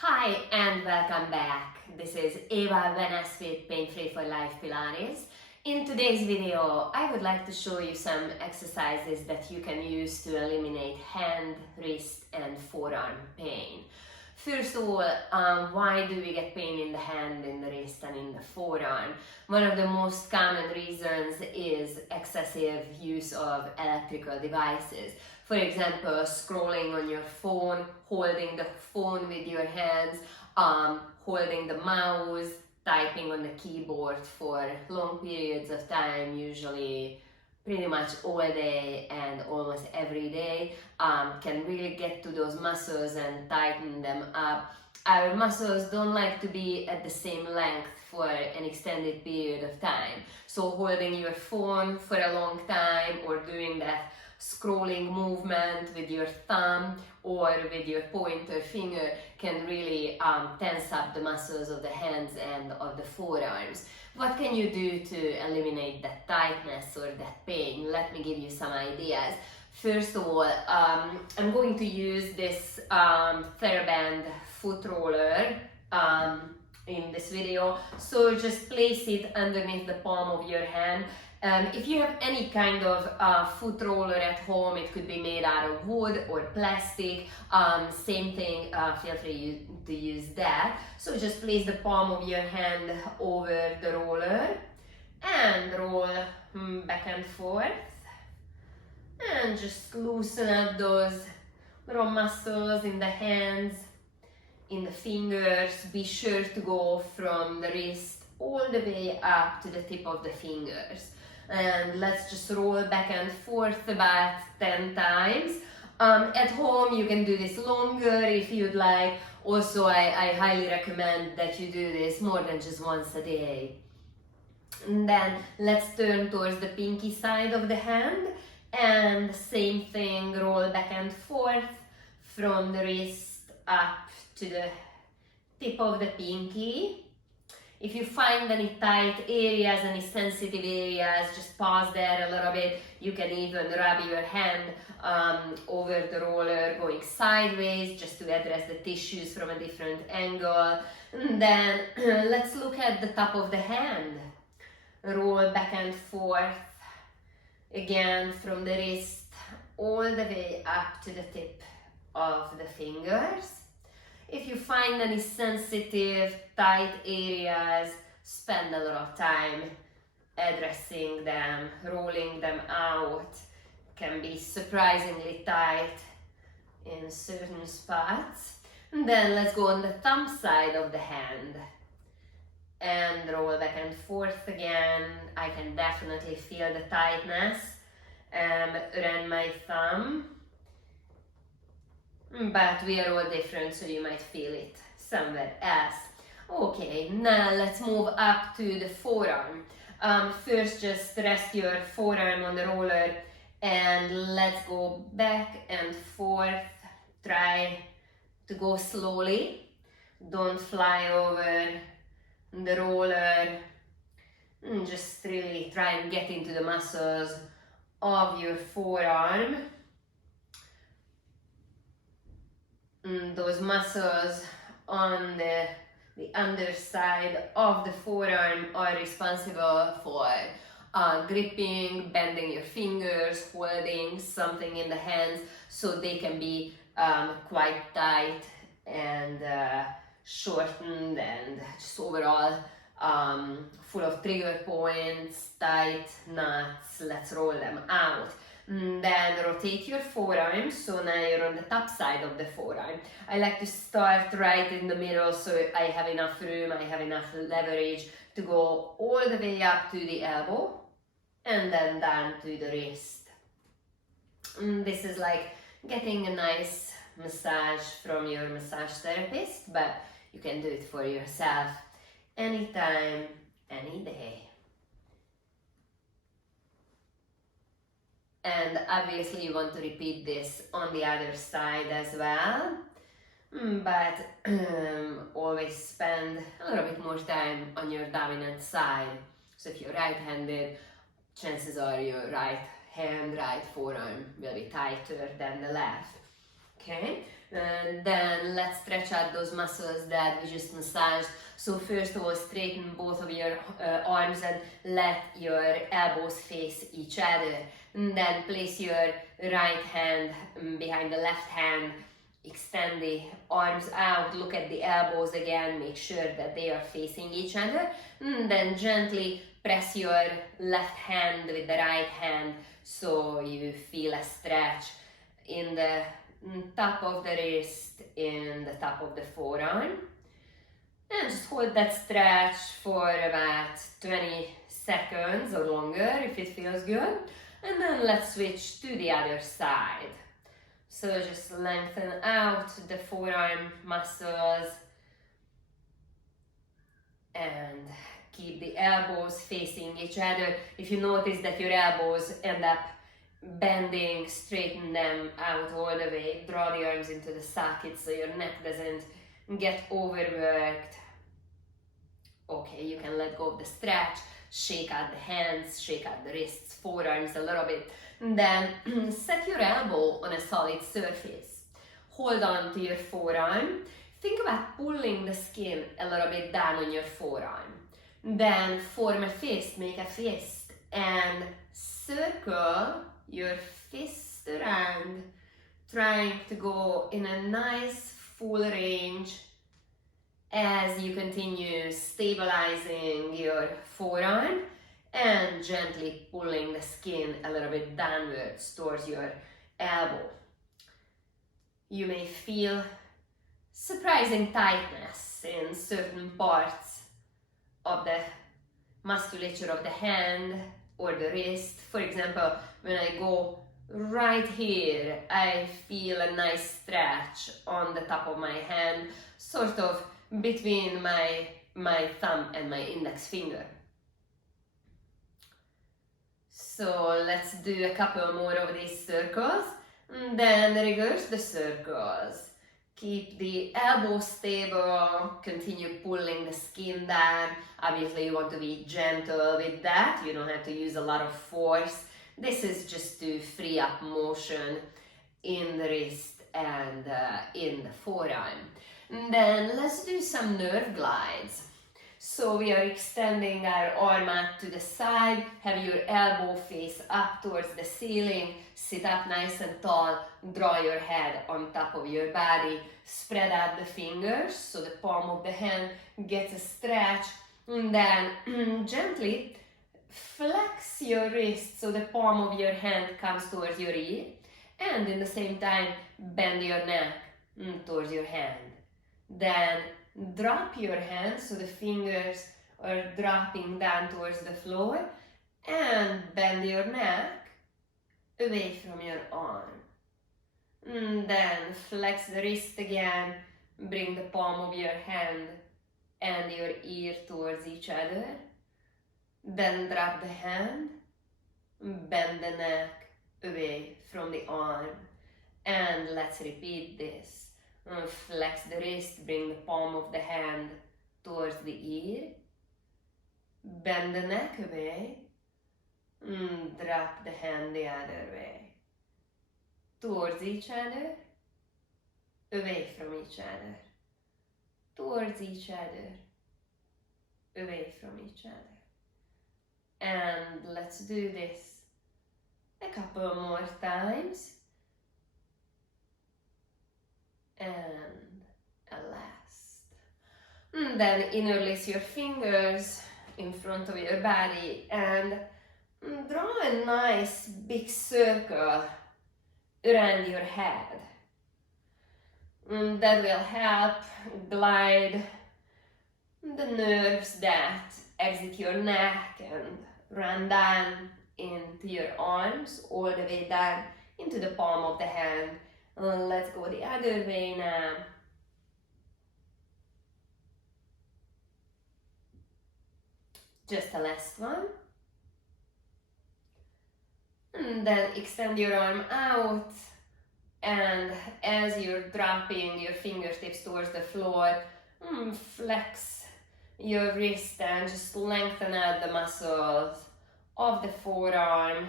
Hi and welcome back. This is Eva Venes with Pain Free for Life Pilates. In today's video, I would like to show you some exercises that you can use to eliminate hand, wrist and forearm pain. First of all, why do we get pain in the hand, in the wrist and in the forearm? One of the most common reasons is excessive use of electrical devices. For example, scrolling on your phone, holding the phone with your hands, holding the mouse, typing on the keyboard for long periods of time, usually pretty much all day and almost every day, can really get to those muscles and tighten them up. Our muscles don't like to be at the same length for an extended period of time. So holding your phone for a long time or doing that scrolling movement with your thumb or with your pointer finger can really tense up the muscles of the hands and of the forearms. What can you do to eliminate that tightness or that pain? Let me give you some ideas. First of all, I'm going to use this THERABAND foot roller in this video. So just place it underneath the palm of your hand. If you have any kind of foot roller at home, it could be made out of wood or plastic, same thing, feel free to use that. So just place the palm of your hand over the roller and roll back and forth and just loosen up those little muscles in the hands, in the fingers. Be sure to go from the wrist all the way up to the tip of the fingers. And let's just roll back and forth about 10 times. At home you can do this longer if you'd like. Also I highly recommend that you do this more than just once a day. And then let's turn towards the pinky side of the hand and same thing, roll back and forth from the wrist up to the tip of the pinky. If you find any tight areas, any sensitive areas, just pause there a little bit. You can even rub your hand over the roller going sideways just to address the tissues from a different angle. And then let's look at the top of the hand. Roll back and forth again from the wrist all the way up to the tip of the fingers. If you find any sensitive, tight areas, spend a lot of time addressing them, rolling them out. Can be surprisingly tight in certain spots. And then let's go on the thumb side of the hand and roll back and forth again. I can definitely feel the tightness around my thumb. But we are all different, so you might feel it somewhere else. Okay, now let's move up to the forearm. First, just rest your forearm on the roller and let's go back and forth. Try to go slowly. Don't fly over the roller. Just really try and get into the muscles of your forearm. Those muscles on the underside of the forearm are responsible for gripping, bending your fingers, holding something in the hands, so they can be quite tight and shortened and just overall full of trigger points, tight knots. Let's roll them out. Then rotate your forearm, so now you're on the top side of the forearm. I like to start right in the middle so I have enough room, I have enough leverage to go all the way up to the elbow and then down to the wrist. This is like getting a nice massage from your massage therapist, but you can do it for yourself anytime, any day. And obviously you want to repeat this on the other side as well, but always spend a little bit more time on your dominant side. So if you're right-handed, chances are your right hand, right forearm will be tighter than the left. Okay, Then let's stretch out those muscles that we just massaged. So first of all, straighten both of your arms and let your elbows face each other. And then place your right hand behind the left hand. Extend the arms out, look at the elbows again, make sure that they are facing each other. And then gently press your left hand with the right hand so you feel a stretch in the top of the wrist, in the top of the forearm. And just hold that stretch for about 20 seconds or longer if it feels good. And then let's switch to the other side. So just lengthen out the forearm muscles and keep the elbows facing each other. If you notice that your elbows end up bending, straighten them out all the way. Draw the arms into the socket so your neck doesn't get overworked. Okay, you can let go of the stretch. Shake out the hands, shake out the wrists, forearms a little bit. And then set your elbow on a solid surface. Hold on to your forearm. Think about pulling the skin a little bit down on your forearm. Then form a fist, make a fist, and circle your fist around, trying to go in a nice full range as you continue stabilizing your forearm and gently pulling the skin a little bit downwards towards your elbow. You may feel surprising tightness in certain parts of the musculature of the hand or the wrist. For example, when I go right here, I feel a nice stretch on the top of my hand, sort of between my thumb and my index finger. So let's do a couple more of these circles, and then reverse the circles. Keep the elbow stable, continue pulling the skin down. Obviously you want to be gentle with that, you don't have to use a lot of force. This is just to free up motion in the wrist and in the forearm. And then let's do some nerve glides. So we are extending our arm out to the side, have your elbow face up towards the ceiling, sit up nice and tall, draw your head on top of your body, spread out the fingers so the palm of the hand gets a stretch, and then gently flex your wrist so the palm of your hand comes towards your ear, and in the same time bend your neck towards your hand. Then drop your hand so the fingers are dropping down towards the floor, and bend your neck away from your arm. And then flex the wrist again, bring the palm of your hand and your ear towards each other. Then drop the hand, bend the neck away from the arm. And let's repeat this. Flex the wrist, bring the palm of the hand towards the ear. Bend the neck away. Drop the hand the other way. Towards each other. Away from each other. Towards each other. Away from each other. And let's do this a couple more times. And a last. And then interlace your fingers in front of your body and draw a nice big circle around your head. And that will help glide the nerves that exit your neck and run down into your arms, all the way down into the palm of the hand. Let's go the other way now. Just a last one. And then extend your arm out, and as you're dropping your fingertips towards the floor, flex your wrist and just lengthen out the muscles of the forearm,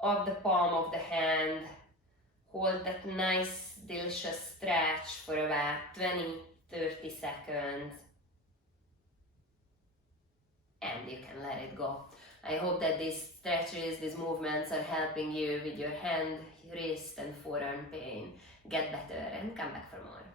of the palm of the hand. hold that nice, delicious stretch for about 20-30 seconds. And you can let it go. I hope that these stretches, these movements are helping you with your hand, wrist and forearm pain. Get better and come back for more.